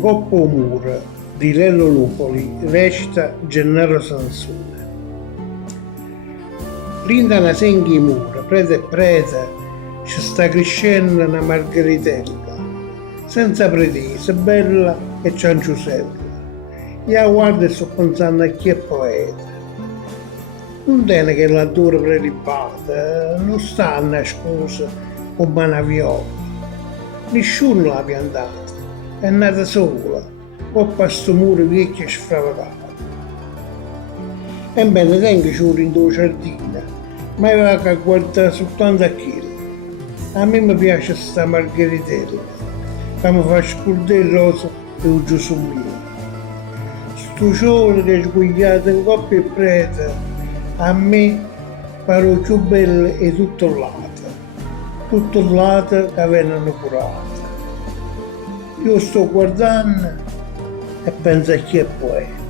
Goppo Mura di Lello Lupoli recita Gennaro Sansone. Linda una senghi mura, prete e prete, ci sta crescendo una margheritella, senza pretesa, bella e cianciusella. Io guardo e sto pensando a chi è poeta. Non tiene che l'addora prelibata, non sta nascosta come una viola. Nessuno l'ha piantata, è nata sola, coppa sto muro vecchio e sfravolato. Ebbene, tengo un in tua giardina, ma io vado a guardare soltanto a quello. A me mi piace sta margheritella, che mi fa scordare il rosa e il giusumino. Sto sole che è sguigliato in coppia e prete, a me pare più belle e tutto lato che vengono curate. Io sto guardando e penso a chi è poeta.